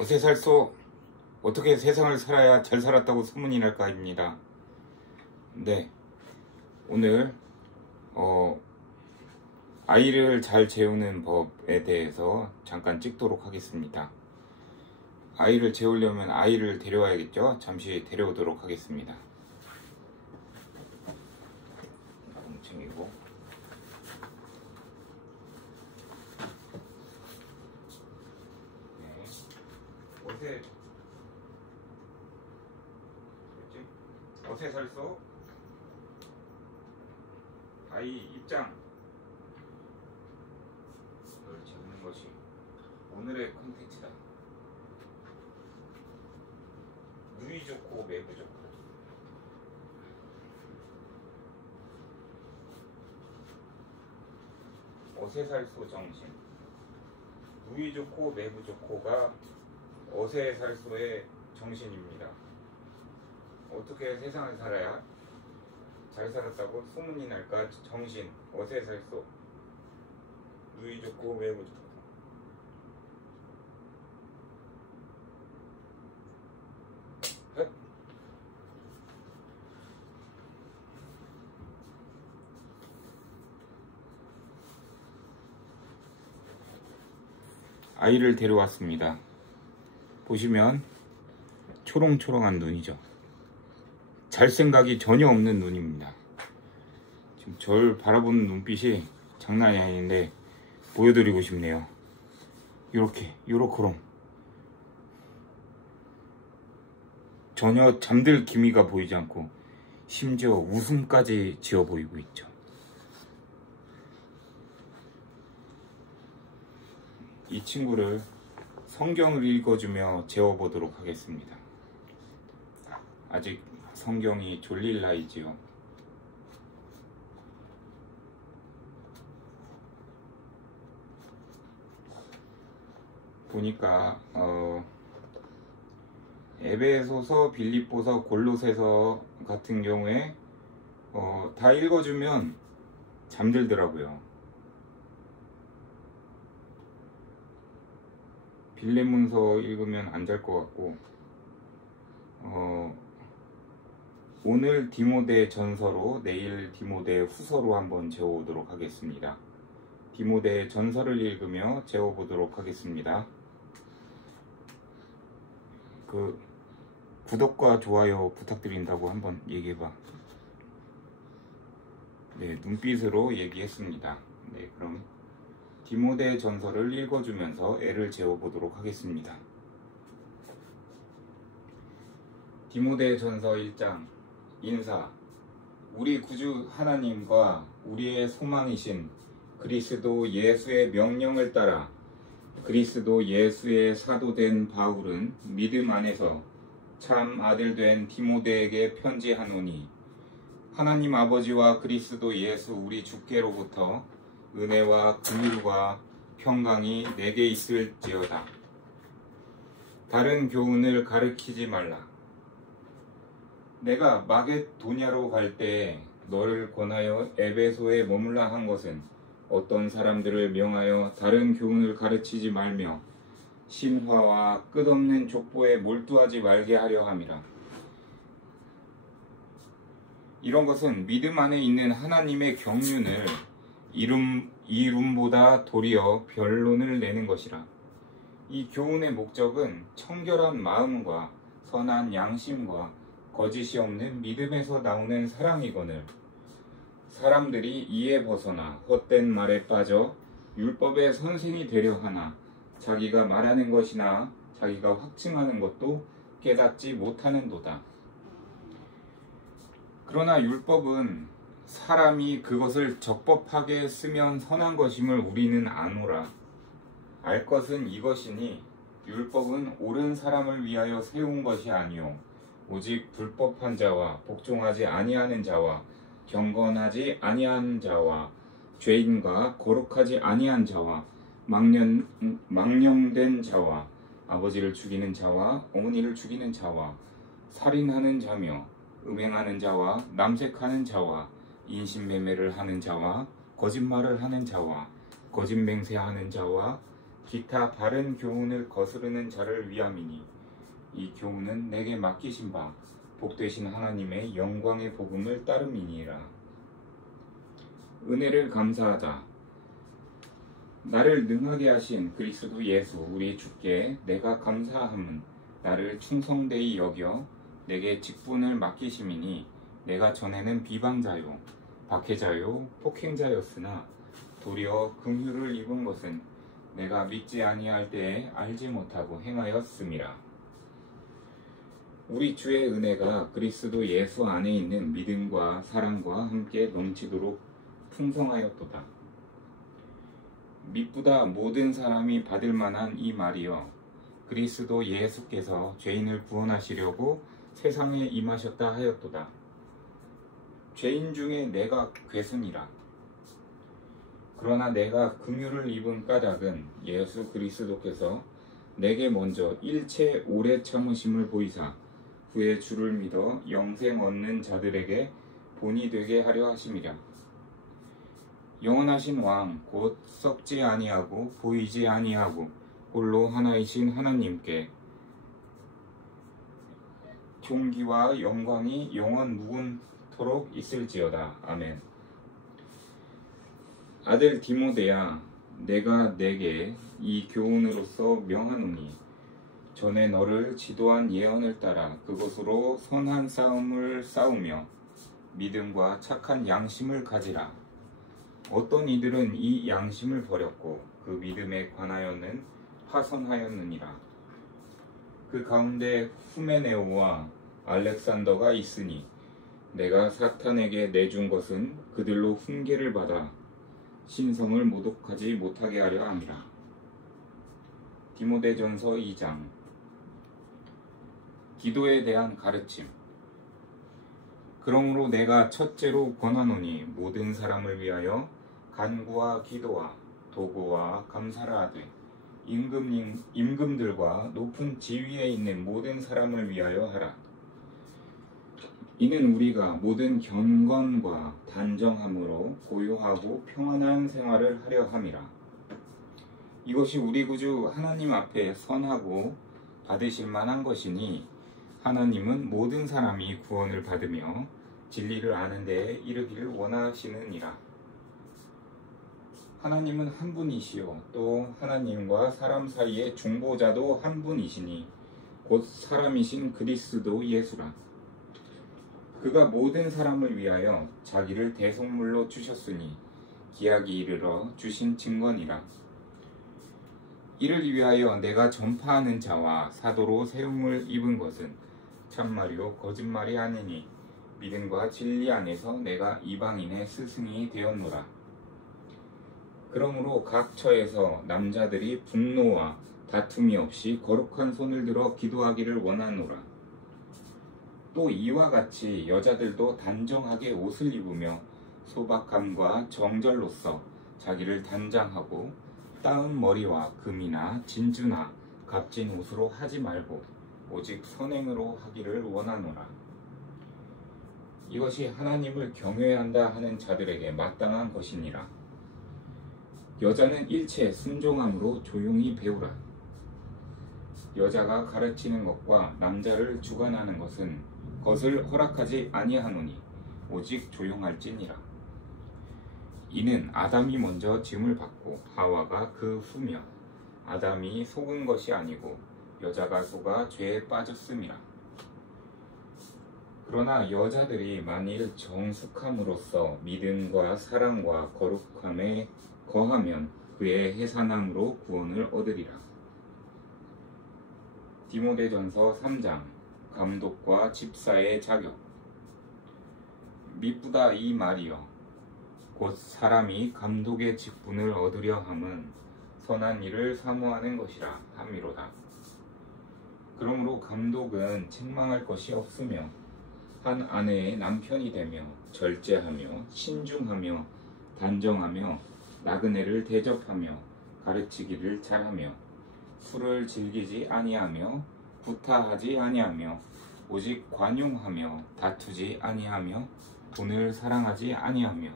어세살소 어떻게 세상을 살아야 잘 살았다고 소문이 날까입니다. 네, 오늘 아이를 잘 재우는 법에 대해서 잠깐 찍도록 하겠습니다. 아이를 재우려면 아이를 데려와야겠죠? 잠시 데려오도록 하겠습니다. 챙기고 네. 어세살소 아이 입장. 이걸 재우는 것이 오늘의 콘텐츠다. 누이 좋고 매부 좋고 어세살소 정신. 누이 좋고 매부 좋고가 어세살소의 정신입니다. 어떻게 세상을 살아야 잘 살았다고 소문이 날까? 정신, 어세살소, 누이 좋고 매부 좋고. 아이를 데려왔습니다. 보시면 초롱초롱한 눈이죠. 잘 생각이 전혀 없는 눈입니다. 지금 절 바라보는 눈빛이 장난이 아닌데 보여드리고 싶네요. 요렇게롱 전혀 잠들 기미가 보이지 않고 심지어 웃음까지 지어 보이고 있죠. 이 친구를 성경을 읽어주며 재워보도록 하겠습니다. 아직 성경이 졸릴 나이지요. 보니까 에베소서, 빌립보서, 골로새서 같은 경우에 다 읽어주면 잠들더라고요. 빌레몬서 읽으면 안 잘 것 같고 오늘 디모데 전서로 내일 디모데 후서로 한번 재워보도록 하겠습니다. 디모데 전서를 읽으며 재워보도록 하겠습니다. 구독과 좋아요 부탁드린다고 한번 얘기해봐. 네, 눈빛으로 얘기했습니다. 네, 그럼 디모데 전서를 읽어주면서 애를 재워보도록 하겠습니다. 디모데 전서 1장 인사. 우리 구주 하나님과 우리의 소망이신 그리스도 예수의 명령을 따라 그리스도 예수의 사도된 바울은 믿음 안에서 참 아들된 디모데에게 편지하노니 하나님 아버지와 그리스도 예수 우리 주께로부터 은혜와 긍휼과 평강이 내게 있을지어다. 다른 교훈을 가르치지 말라. 내가 마게도냐로 갈 때 너를 권하여 에베소에 머물라 한 것은 어떤 사람들을 명하여 다른 교훈을 가르치지 말며 신화와 끝없는 족보에 몰두하지 말게 하려 함이라. 이런 것은 믿음 안에 있는 하나님의 경륜을 이룸보다 도리어 변론을 내는 것이라. 이 교훈의 목적은 청결한 마음과 선한 양심과 거짓이 없는 믿음에서 나오는 사랑이거늘 사람들이 이에 벗어나 헛된 말에 빠져 율법의 선생이 되려 하나 자기가 말하는 것이나 자기가 확증하는 것도 깨닫지 못하는도다. 그러나 율법은 사람이 그것을 적법하게 쓰면 선한 것임을 우리는 아노라. 알 것은 이것이니 율법은 옳은 사람을 위하여 세운 것이 아니요 오직 불법한 자와 복종하지 아니하는 자와 경건하지 아니한 자와 죄인과 거룩하지 아니한 자와 망령된 자와 아버지를 죽이는 자와 어머니를 죽이는 자와 살인하는 자며 음행하는 자와 남색하는 자와 인신매매를 하는 자와 거짓말을 하는 자와 거짓맹세하는 자와 기타 바른 교훈을 거스르는 자를 위함이니 이 교훈은 내게 맡기신 바 복되신 하나님의 영광의 복음을 따름이니라. 은혜를 감사하자. 나를 능하게 하신 그리스도 예수 우리 주께 내가 감사함은 나를 충성되이 여겨 내게 직분을 맡기심이니 내가 전에는 비방자요 박해자요 폭행자였으나 도리어 긍휼을 입은 것은 내가 믿지 아니할 때에 알지 못하고 행하였음이라. 우리 주의 은혜가 그리스도 예수 안에 있는 믿음과 사랑과 함께 넘치도록 풍성하였도다. 미쁘다 모든 사람이 받을 만한 이 말이여 그리스도 예수께서 죄인을 구원하시려고 세상에 임하셨다 하였도다. 죄인 중에 내가 괴순이라. 그러나 내가 긍휼을 입은 까닭은 예수 그리스도께서 내게 먼저 일체 오래 참으심을 보이사 후에 주를 믿어 영생 얻는 자들에게 본이 되게 하려 하심이라. 영원하신 왕 곧 썩지 아니하고 보이지 아니하고 홀로 하나이신 하나님께 존귀와 영광이 영원 무궁토록 있을지어다. 아멘. 아들 디모데야, 내가 내게 이 교훈으로서 명하노니 전에 너를 지도한 예언을 따라 그것으로 선한 싸움을 싸우며 믿음과 착한 양심을 가지라. 어떤 이들은 이 양심을 버렸고 그 믿음에 관하여는 파선하였느니라. 그 가운데 후메네오와 알렉산더가 있으니 내가 사탄에게 내준 것은 그들로 훈계를 받아 신성을 모독하지 못하게 하려 함이라. 디모데전서 2장. 기도에 대한 가르침. 그러므로 내가 첫째로 권하노니 모든 사람을 위하여 간구와 기도와 도구와 감사를 하되 임금들과 높은 지위에 있는 모든 사람을 위하여 하라. 이는 우리가 모든 경건과 단정함으로 고요하고 평안한 생활을 하려 함이라. 이것이 우리 구주 하나님 앞에 선하고 받으실 만한 것이니 하나님은 모든 사람이 구원을 받으며 진리를 아는 데에 이르기를 원하시느니라. 하나님은 한 분이시요 또 하나님과 사람 사이의 중보자도 한 분이시니 곧 사람이신 그리스도 예수라. 그가 모든 사람을 위하여 자기를 대속물로 주셨으니 기약이 이르러 주신 증거니라. 이를 위하여 내가 전파하는 자와 사도로 세움을 입은 것은 참말이요 거짓말이 아니니 믿음과 진리 안에서 내가 이방인의 스승이 되었노라. 그러므로 각 처에서 남자들이 분노와 다툼이 없이 거룩한 손을 들어 기도하기를 원하노라. 또 이와 같이 여자들도 단정하게 옷을 입으며 소박함과 정절로서 자기를 단장하고 따은 머리와 금이나 진주나 값진 옷으로 하지 말고 오직 선행으로 하기를 원하노라. 이것이 하나님을 경외한다 하는 자들에게 마땅한 것이니라. 여자는 일체 순종함으로 조용히 배우라. 여자가 가르치는 것과 남자를 주관하는 것을 허락하지 아니하노니 오직 조용할지니라. 이는 아담이 먼저 짐을 받고 하와가 그 후며 아담이 속은 것이 아니고 여자가 속아 죄에 빠졌음이라. 그러나 여자들이 만일 정숙함으로써 믿음과 사랑과 거룩함에 거하면 그의 해산함으로 구원을 얻으리라. 디모데전서 3장. 감독과 집사의 자격. 미쁘다 이 말이여 곧 사람이 감독의 직분을 얻으려 함은 선한 일을 사모하는 것이라 함이로다. 그러므로 감독은 책망할 것이 없으며 한 아내의 남편이 되며 절제하며 신중하며 단정하며 나그네를 대접하며 가르치기를 잘하며 술을 즐기지 아니하며 구타하지 아니하며 오직 관용하며 다투지 아니하며 돈을 사랑하지 아니하며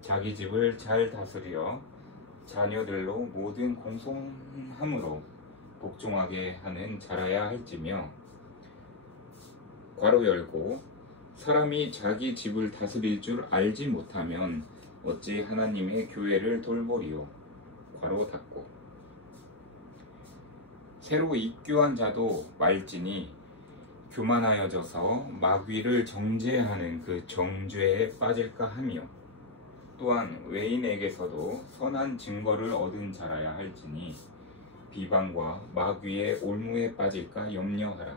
자기 집을 잘 다스려 자녀들로 모든 공손함으로 복종하게 하는 자라야 할지며, 괄호 열고, 사람이 자기 집을 다스릴 줄 알지 못하면 어찌 하나님의 교회를 돌보리요, 괄호 닫고. 새로 입교한 자도 말지니 교만하여져서 마귀를 정죄하는 그 정죄에 빠질까 하며, 또한 외인에게서도 선한 증거를 얻은 자라야 할지니 비방과 마귀의 올무에 빠질까 염려하라.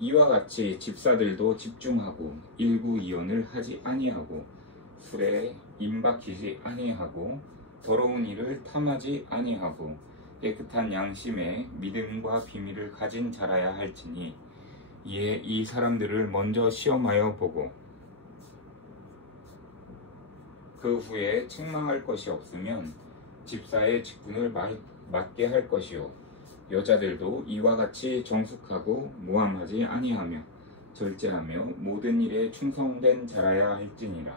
이와 같이 집사들도 집중하고 일구이연을 하지 아니하고 술에 임박히지 아니하고 더러운 일을 탐하지 아니하고 깨끗한 양심에 믿음과 비밀을 가진 자라야 할지니, 이에 이 사람들을 먼저 시험하여 보고 그 후에 책망할 것이 없으면 집사의 직분을 맡게 할 것이요, 여자들도 이와 같이 정숙하고 모함하지 아니하며 절제하며 모든 일에 충성된 자라야 할지니라.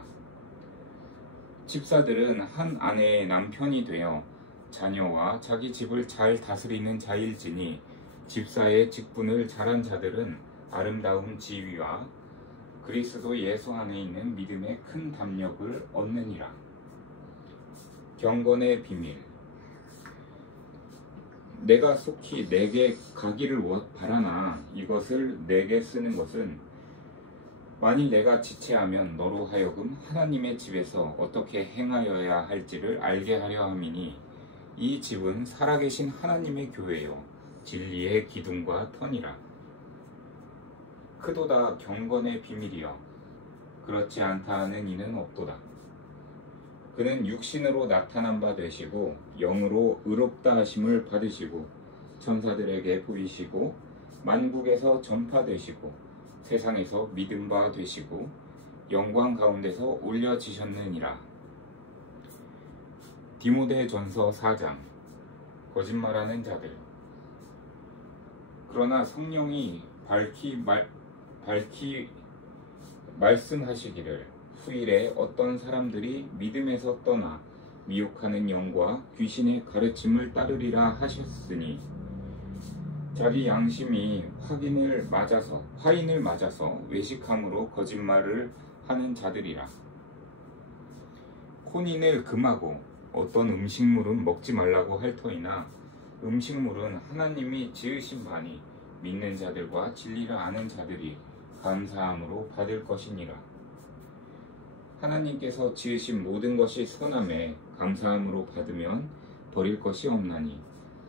집사들은 한 아내의 남편이 되어 자녀와 자기 집을 잘 다스리는 자일지니, 집사의 직분을 잘한 자들은 아름다운 지위와 그리스도 예수 안에 있는 믿음의 큰 담력을 얻느니라. 경건의 비밀. 내가 속히 내게 가기를 바라나 이것을 내게 쓰는 것은, 만일 내가 지체하면 너로 하여금 하나님의 집에서 어떻게 행하여야 할지를 알게 하려 함이니, 이 집은 살아계신 하나님의 교회요 진리의 기둥과 터니라. 크도다 경건의 비밀이여, 그렇지 않다 하는 이는 없도다. 그는 육신으로 나타난 바 되시고 영으로 의롭다 하심을 받으시고 천사들에게 보이시고 만국에서 전파되시고 세상에서 믿음 바 되시고 영광 가운데서 올려지셨느니라. 디모데전서 4장. 거짓말하는 자들. 그러나 성령이 밝히 말씀하시기를, 후일에 어떤 사람들이 믿음에서 떠나 미혹하는 영과 귀신의 가르침을 따르리라 하셨으니, 자기 양심이 화인을 맞아서 외식함으로 거짓말을 하는 자들이라. 혼인을 금하고 어떤 음식물은 먹지 말라고 할 터이나 음식물은 하나님이 지으신 바니 믿는 자들과 진리를 아는 자들이 감사함으로 받을 것이니라. 하나님께서 지으신 모든 것이 선함에 감사함으로 받으면 버릴 것이 없나니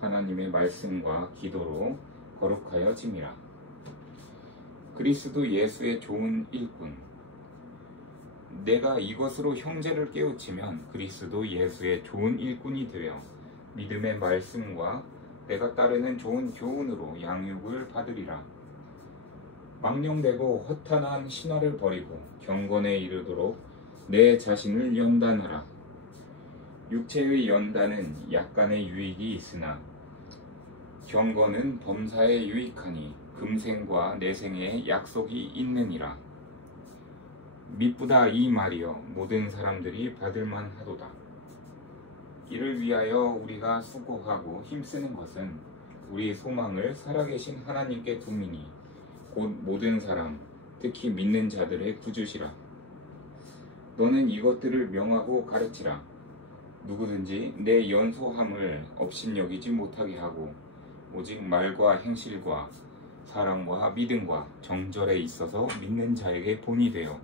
하나님의 말씀과 기도로 거룩하여짐이라. 그리스도 예수의 좋은 일꾼. 내가 이것으로 형제를 깨우치면 그리스도 예수의 좋은 일꾼이 되어 믿음의 말씀과 내가 따르는 좋은 교훈으로 양육을 받으리라. 망령되고 허탄한 신화를 버리고 경건에 이르도록 내 자신을 연단하라. 육체의 연단은 약간의 유익이 있으나 경건은 범사에 유익하니 금생과 내생에 약속이 있느니라. 미쁘다 이 말이여 모든 사람들이 받을만 하도다. 이를 위하여 우리가 수고하고 힘쓰는 것은 우리 소망을 살아계신 하나님께 두미니 곧 모든 사람 특히 믿는 자들의 구주시라. 너는 이것들을 명하고 가르치라. 누구든지 내 연소함을 업신여기지 못하게 하고 오직 말과 행실과 사랑과 믿음과 정절에 있어서 믿는 자에게 본이 되어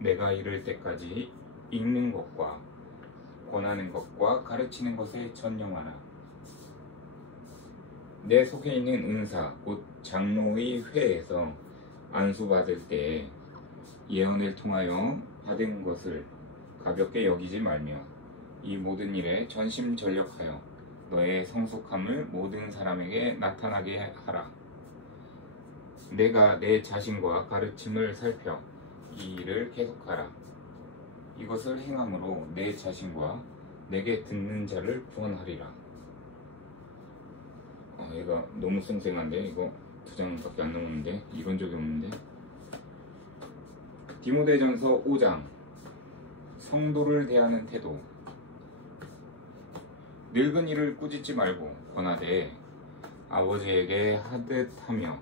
내가 이를 때까지 읽는 것과 권하는 것과 가르치는 것에 전념하라. 내 속에 있는 은사 곧 장로의 회에서 안수받을 때에 예언을 통하여 받은 것을 가볍게 여기지 말며 이 모든 일에 전심전력하여 너의 성숙함을 모든 사람에게 나타나게 하라. 내가 내 자신과 가르침을 살펴 이 일을 계속하라. 이것을 행함으로 내 자신과 내게 듣는 자를 구원하리라. 얘가 너무 쌩쌩한데 이거 2장밖에 안 넘었는데 이건 적이 없는데. 디모데전서 5장. 성도를 대하는 태도. 늙은이를 꾸짖지 말고 권하되 아버지에게 하듯하며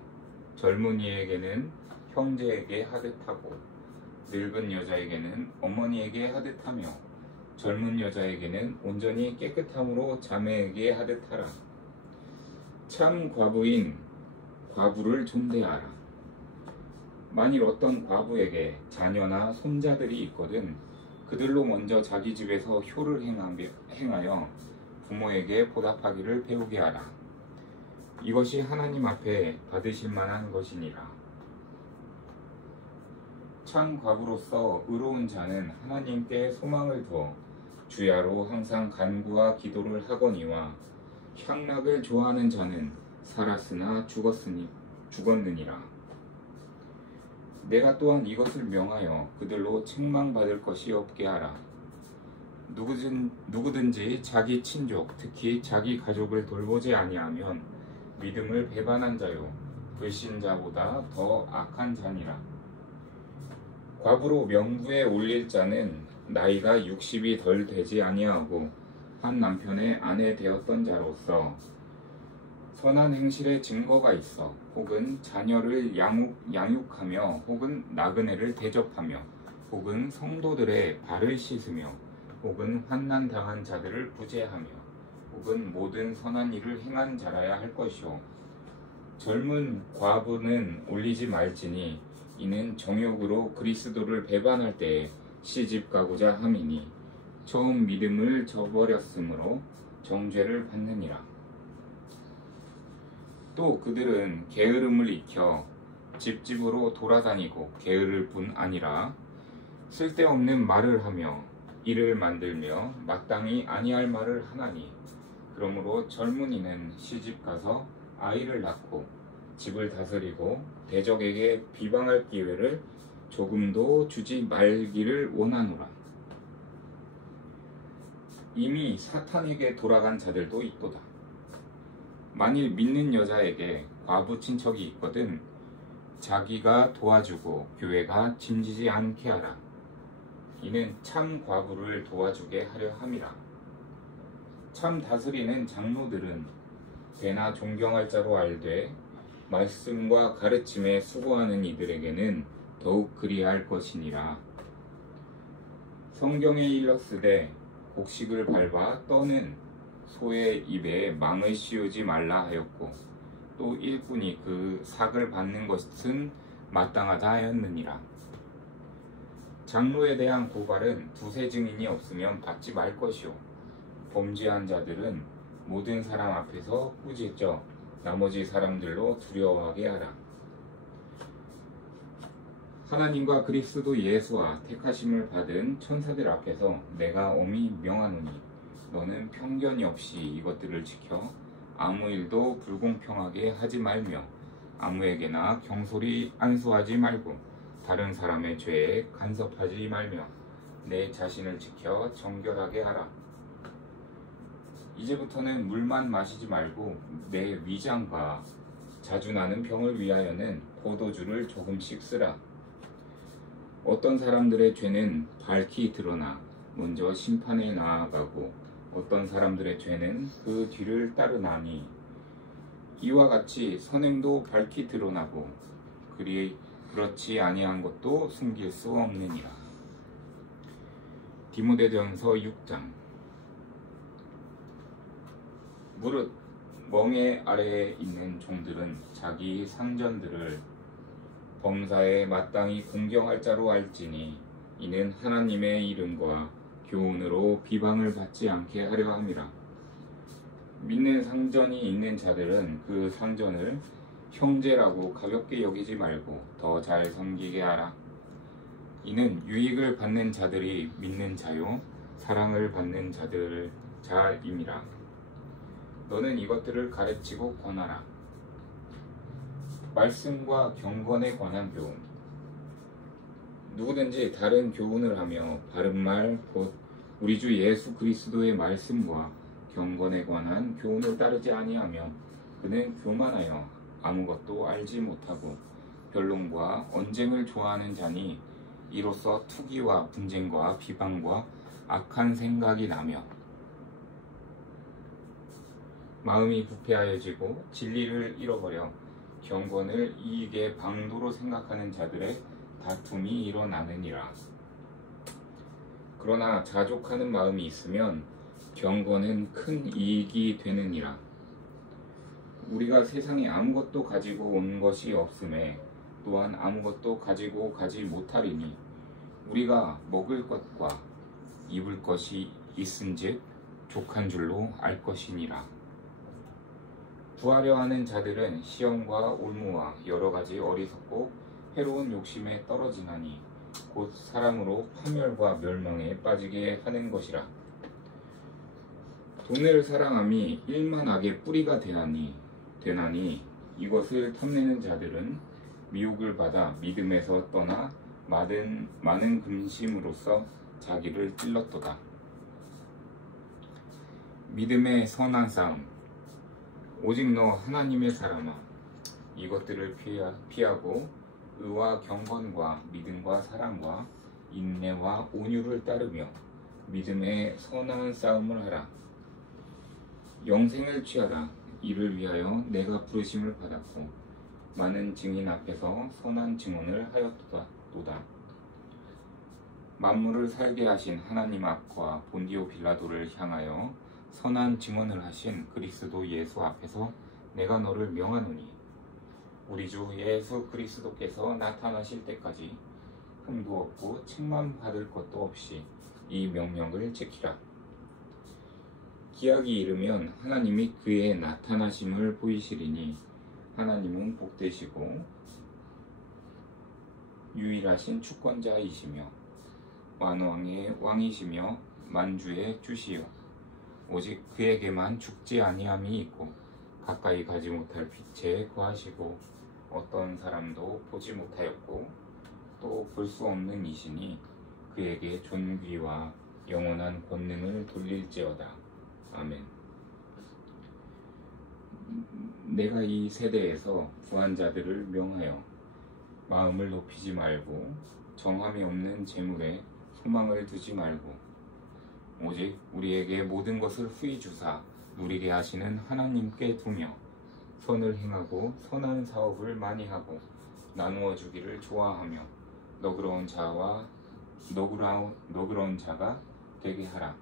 젊은이에게는 형제에게 하듯하고 늙은 여자에게는 어머니에게 하듯하며 젊은 여자에게는 온전히 깨끗함으로 자매에게 하듯하라. 참 과부인 과부를 존대하라. 만일 어떤 과부에게 자녀나 손자들이 있거든 그들로 먼저 자기 집에서 효를 행하여 부모에게 보답하기를 배우게 하라. 이것이 하나님 앞에 받으실 만한 것이니라. 참 과부로서 의로운 자는 하나님께 소망을 두어 주야로 항상 간구와 기도를 하거니와 향락을 좋아하는 자는 살았으나 죽었느니라. 내가 또한 이것을 명하여 그들로 책망받을 것이 없게 하라. 누구든지 자기 친족, 특히 자기 가족을 돌보지 아니하면 믿음을 배반한 자요 불신자보다 더 악한 자니라. 과부로 명부에 올릴 자는 나이가 60이 덜 되지 아니하고 한 남편의 아내 되었던 자로서 선한 행실의 증거가 있어 혹은 자녀를 양육하며 혹은 나그네를 대접하며 혹은 성도들의 발을 씻으며 혹은 환난 당한 자들을 구제하며 혹은 모든 선한 일을 행한 자라야 할 것이요 젊은 과부는 올리지 말지니 이는 정욕으로 그리스도를 배반할 때에 시집가고자 함이니 처음 믿음을 저버렸으므로 정죄를 받느니라. 또 그들은 게으름을 익혀 집집으로 돌아다니고 게으를 뿐 아니라 쓸데없는 말을 하며 일을 만들며 마땅히 아니할 말을 하나니 그러므로 젊은이는 시집가서 아이를 낳고 집을 다스리고 대적에게 비방할 기회를 조금도 주지 말기를 원하노라. 이미 사탄에게 돌아간 자들도 있도다. 만일 믿는 여자에게 과부 친척이 있거든 자기가 도와주고 교회가 짐지지 않게 하라. 이는 참 과부를 도와주게 하려 함이라. 참 다스리는 장로들은 되나 존경할 자로 알되 말씀과 가르침에 수고하는 이들에게는 더욱 그리할 것이니라. 성경에 일렀으되 곡식을 밟아 떠는 소의 입에 망을 씌우지 말라 하였고 또 일꾼이 그 삭을 받는 것은 마땅하다 하였느니라. 장로에 대한 고발은 두세 증인이 없으면 받지 말 것이요 범죄한 자들은 모든 사람 앞에서 꾸짖어 나머지 사람들로 두려워하게 하라. 하나님과 그리스도 예수와 택하심을 받은 천사들 앞에서 내가 엄히 명하노니 너는 편견이 없이 이것들을 지켜 아무 일도 불공평하게 하지 말며 아무에게나 경솔히 안수하지 말고 다른 사람의 죄에 간섭하지 말며 내 자신을 지켜 정결하게 하라. 이제부터는 물만 마시지 말고 내 위장과 자주 나는 병을 위하여는 포도주를 조금씩 쓰라. 어떤 사람들의 죄는 밝히 드러나 먼저 심판에 나아가고 어떤 사람들의 죄는 그 뒤를 따르나니 이와 같이 선행도 밝히 드러나고 그렇지 아니한 것도 숨길 수 없느니라. 디모데전서 6장. 무릇 멍에 아래에 있는 종들은 자기 상전들을 범사에 마땅히 공경할 자로 알지니 이는 하나님의 이름과 교훈으로 비방을 받지 않게 하려 함이라. 믿는 상전이 있는 자들은 그 상전을 형제라고 가볍게 여기지 말고 더 잘 섬기게 하라. 이는 유익을 받는 자들이 믿는 자요 사랑을 받는 자임이라. 너는 이것들을 가르치고 권하라. 말씀과 경건에 관한 교훈. 누구든지 다른 교훈을 하며 바른 말 곧 우리 주 예수 그리스도의 말씀과 경건에 관한 교훈을 따르지 아니하며 그는 교만하여 아무것도 알지 못하고 변론과 언쟁을 좋아하는 자니 이로써 투기와 분쟁과 비방과 악한 생각이 나며 마음이 부패하여지고 진리를 잃어버려 경건을 이익의 방도로 생각하는 자들의 다툼이 일어나느니라. 그러나 자족하는 마음이 있으면 경건은 큰 이익이 되느니라. 우리가 세상에 아무것도 가지고 온 것이 없음에 또한 아무것도 가지고 가지 못하리니 우리가 먹을 것과 입을 것이 있은즉 족한 줄로 알 것이니라. 구하려 하는 자들은 시험과 올무와 여러 가지 어리석고 해로운 욕심에 떨어지나니 곧 사람으로 파멸과 멸망에 빠지게 하는 것이라. 돈을 사랑함이 일만 악의 뿌리가 되나니 이것을 탐내는 자들은 미혹을 받아 믿음에서 떠나 많은 근심으로써 자기를 찔렀도다. 믿음의 선한 싸움. 오직 너 하나님의 사람아, 이것들을 피하고 의와 경건과 믿음과 사랑과 인내와 온유를 따르며 믿음의 선한 싸움을 하라. 영생을 취하라. 이를 위하여 내가 부르심을 받았고 많은 증인 앞에서 선한 증언을 하였도다. 만물을 살게 하신 하나님 앞과 본디오 빌라도를 향하여 선한 증언을 하신 그리스도 예수 앞에서 내가 너를 명하노니 우리 주 예수 그리스도께서 나타나실 때까지 흠도 없고 책망 받을 것도 없이 이 명령을 지키라. 기약이 이르면 하나님이 그의 나타나심을 보이시리니 하나님은 복되시고 유일하신 주권자이시며 만왕의 왕이시며 만주의 주시요 오직 그에게만 죽지 아니함이 있고 가까이 가지 못할 빛에 거하시고 어떤 사람도 보지 못하였고 또 볼 수 없는 이시니 그에게 존귀와 영원한 권능을 돌릴지어다. 아멘. 내가 이 세대에서 구한 자들을 명하여 마음을 높이지 말고 정함이 없는 재물에 소망을 두지 말고 오직 우리에게 모든 것을 후히 주사 누리게 하시는 하나님께 두며 선을 행하고 선한 사업을 많이 하고 나누어 주기를 좋아하며 너그러운 자가 되게 하라.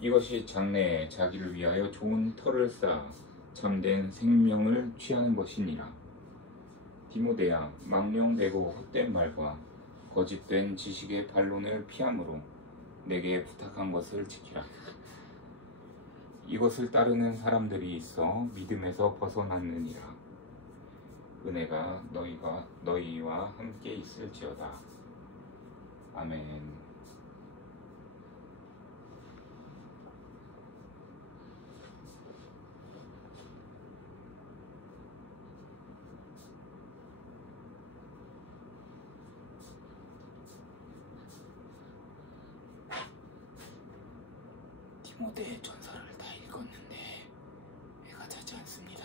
이것이 장래에 자기를 위하여 좋은 터를 쌓아 참된 생명을 취하는 것이니라. 디모데야, 망령되고 헛된 말과 거짓된 지식의 반론을 피함으로 내게 부탁한 것을 지키라. 이것을 따르는 사람들이 있어 믿음에서 벗어났느니라. 은혜가 너희와 함께 있을지어다. 아멘. 디모데 전서를 다 읽었는데 해가 자지 않습니다.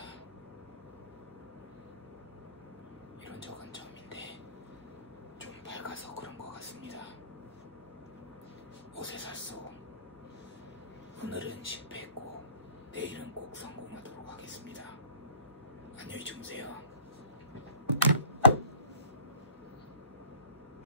이런 적은 처음인데 좀 밝아서 그런 것 같습니다. 옷에 샀소. 오늘은 실패했고 내일은 꼭 성공하도록 하겠습니다. 안녕히 주무세요.